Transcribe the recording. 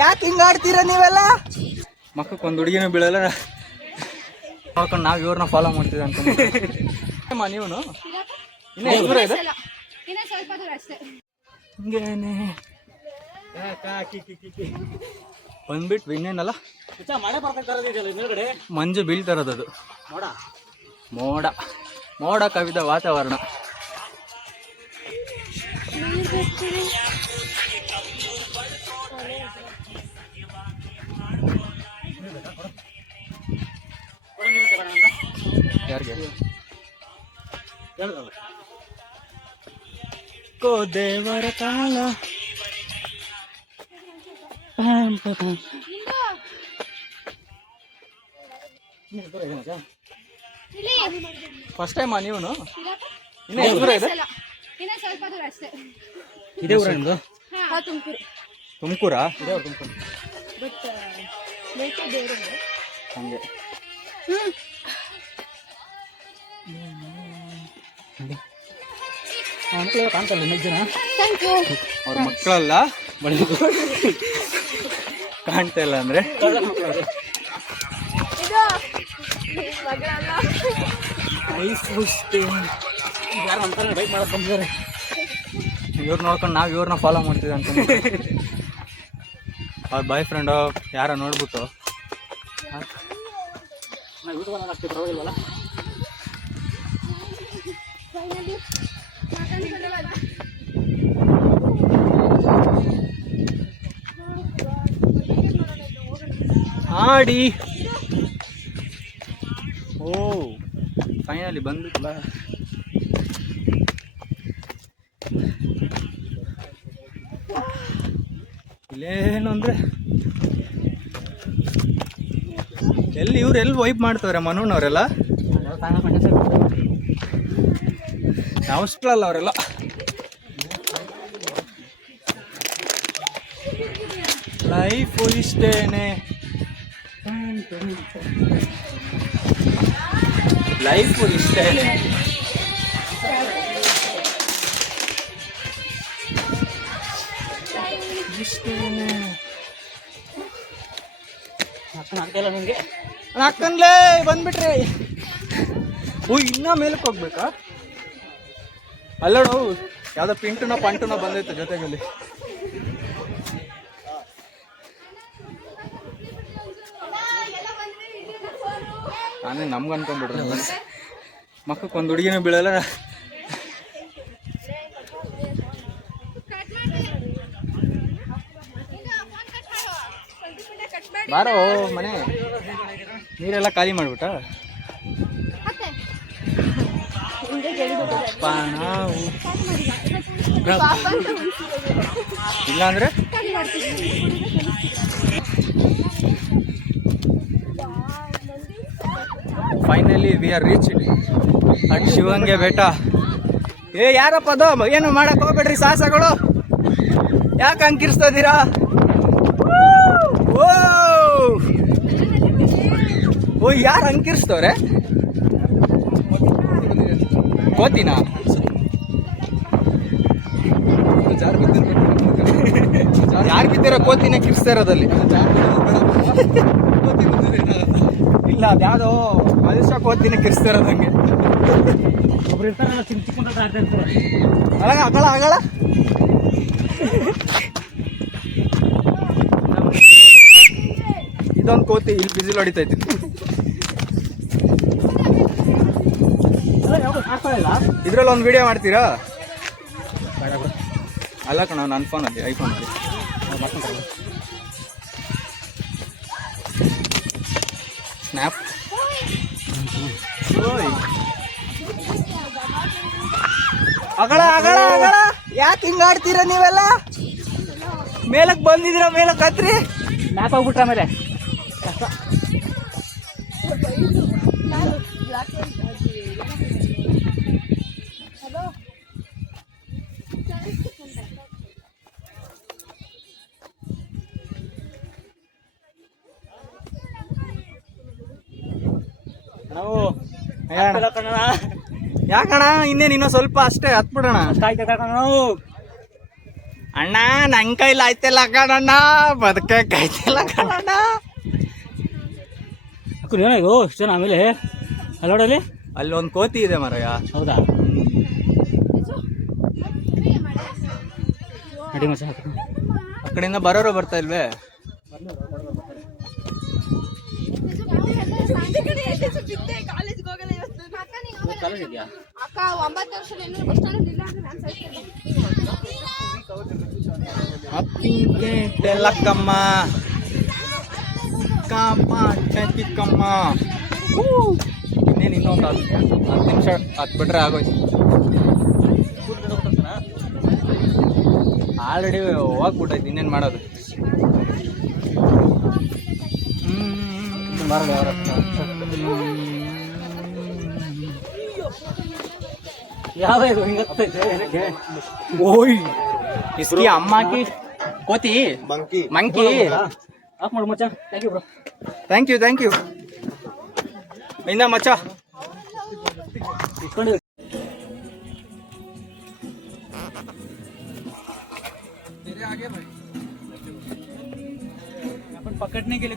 ಯಾಕೆ ಹಿಂಗ ಆಡ್ತೀರ ನೀವೆಲ್ಲ? ಮಕ್ಕಕ್ಕೆ ಒಂದು ಹುಡುಗಿನೂ ಬೀಳಲ್ಲ ನೋಡ್ಕೊಂಡು ನಾವು ಇವ್ರನ್ನ ಫಾಲೋ ಮಾಡ್ತೀವಿ ಅಂತ ನೀವು ಇನ್ನ ದೂರ ಇದೆ ಹಿಂಗೇನೆ ಬಂದ್ಬಿಟ್ವಿ ಇನ್ನೇನಲ್ಲ ಮಂಜು ಬೀಳ್ತಾರದು ಮೋಡ ಮೋಡ ಕವಿದ ವಾತಾವರಣ. ಯಾರಿಗೆ ಕೋ ದೇವರ ಕಾಲ ಫಸ್ಟ್ ಟೈಮ್ ನೀವು ಇನ್ನ ದೂರ ಇದೆ ಇದೇ ಊರ ನಿಮ್ದು? ತುಮಕೂರಾ? ಹಂಗೆ ಕಾಣ್ತಲ್ಲ ನೆಕ್ಸ್ಟ್ ಜನ ಅವ್ರ ಮಕ್ಕಳಲ್ಲ ಬಳಿದು ಕಾಣ್ತಾ ಇಲ್ಲ ಅಂದ್ರೆ ಇವ್ರು ನೋಡ್ಕೊಂಡು ನಾವು ಇವ್ರನ್ನ ಫಾಲೋ ಮಾಡ್ತೀವಿ ಅಂತ ಅವ್ರ ಬಾಯ್ ಫ್ರೆಂಡು ಯಾರ ನೋಡ್ಬಿಟ್ಟು ಆಡಿ ಓ ಫೈನಲಿ ಬಂದ್ಬಿಟ್ಲ. ಇಲ್ಲೇನು ಅಂದ್ರೆ ಇವ್ರು ಎಲ್ಲಿ ವೈಪ್ ಮಾಡ್ತವ್ರೆ ಮನೋಣ್ಣವರೆಲ್ಲ ನಾವಷ್ಟಲ್ಲ ಅವರೆಲ್ಲ. ಲೈಫು ಇಷ್ಟೇನೆ ಲೈಫು ಇಷ್ಟೇನೆ ಇಷ್ಟೇನೆ ನಿಮಗೆ ಅಕ್ಕನ್ಲೇ ಬಂದ್ಬಿಟ್ರಿ. ಓ ಇನ್ನ ಮೇಲಕ್ಕೆ ಹೋಗ್ಬೇಕಾ? ಅಲ್ಲೋಡು ಯಾವ್ದೋ ಪಿಂಟುನ ಪಂಟುನ ಬಂದೈತೆ ಜೊತೆಗಲ್ಲಿ. ನಾನೇ ನಮ್ಗೆ ಅನ್ಕೊಂಡ್ಬಿಡ್ರಿ ಮಕ್ಕಕ್ಕೆ ಒಂದು ಹುಡುಗಿನೂ ಬೀಳಲ್ಲ. ಬಾರೋ ಮನೆ ನೀರೆಲ್ಲ ಖಾಲಿ ಮಾಡ್ಬಿಟ್ಟ ಇಲ್ಲ ಅಂದ್ರೆ finally we are reach at ಶಿವಂಗೆ ಬೆಟ್ಟ. ಯಾರಪ್ಪ ಅದು ಏನು ಮಾಡಕ್ ಹೋಗ್ಬೇಡ್ರಿ ಸಾಹಸಗಳು, ಯಾಕೆ ಅಂಕಿರಿಸ್ತದೀರಾ? ಓ ಯಾರು ಅಂಕಿರಿಸ್ತವ್ರೆ? ಕೋತಿನ ಯಾರು ಬಿದ್ದಿರೋ ಕೋತಿನ ಕಿರಿಸ್ತಾ ಇರೋದಲ್ಲಿ ಇಲ್ಲ, ಅದ್ಯಾವುದೋ ಮನುಷ್ಯ ಕೋತಿನ ಕಿರಿಸ್ತಾ ಇರೋದಂಗೆ. ಅಗಳ ಅಗಳ ಇದೊಂದು ಕೋತಿ ಇಲ್ಲಿ ಬಿಸಿಲು ಹೊಡಿತೈತಿ. ಇದ್ರಲ್ಲಿ ಒಂದು ವಿಡಿಯೋ ಮಾಡ್ತೀರಾ? ಅಲ್ಲ ಕಣ, ನನ್ನ ಫೋನ್ ಅಲ್ಲಿ ಐಫೋನ್ ಅಲ್ಲಿ ಸ್ನ್ಯಾಪ್. ಅಗಳ ಅಗಳ ಅಗಳ ಯಾಕೆ ಹಿಂಗ ಆಡ್ತೀರ ನೀವೆಲ್ಲ? ಮೇಲಕ್ಕೆ ಬಂದಿದ್ದೀರ, ಮೇಲಕ್ಕೆ ಹತ್ರಿ. ಮ್ಯಾಪ್ ಹೋಗ್ಬಿಟ್ರ ಮೇಲೆ ಯಾಕಣ ಇನ್ನೇನು ಇನ್ನೂ ಸ್ವಲ್ಪ ಅಷ್ಟೇ ಹತ್ಬಿಡೋಣ. ಅಣ್ಣ ನನ್ ಕೈಲಿ ಆಯ್ತಿಲ್ಲ ಕಣಣ್ಣ, ಬದುಕಕ್ಕೆ ಆಯ್ತಿಲ್ಲ ಕಣಣ್ಣ. ಏನಾಯ್ತು ಇಷ್ಟು ಜನ ಆಮೇಲೆ ಅಲ್ಲೋಡಲ್ಲಿ ಅಲ್ಲಿ ಒಂದು ಕೋತಿ ಇದೆ ಮರಯ್ಯ. ಹೌದಾ? ನಡಿ ಮಚ್ಚ ಆ ಕಡೆಯಿಂದ ಬರೋರು ಬರ್ತಾ ಇಲ್ವೇ? ಕಾಲೇಜ್ ಇದೆಯಾ? ಲಕ್ಕಮ್ಮ ಚಿಕ್ಕಮ್ಮ. ಇನ್ನೇನು ಇನ್ನೊಂದು 10 ನಿಮಿಷ ಬಿಟ್ರೆ ಆಗೋಯ್ತು. ಆಲ್ರೆಡಿ ಹೋಗ್ಬಿಟ್ಟೈತಿ, ಇನ್ನೇನು ಮಾಡೋದು? ಯಾವ ಹಿಂಗತ್ತೈತೆ ಏನಕ್ಕೆ? ಓಯ್ ಇಸ್ಕಿ ಅಮ್ಮಾಕಿ ಕೋತಿ ಮಂಕಿ. ಆಫ್ ಮಾಡು ಮಚ್ಚ. Thank you bro. Thank you ಇನ್ನ ಮಚ್ಚ ಇಟ್ಕೊಂಡು पकड़ने के लिए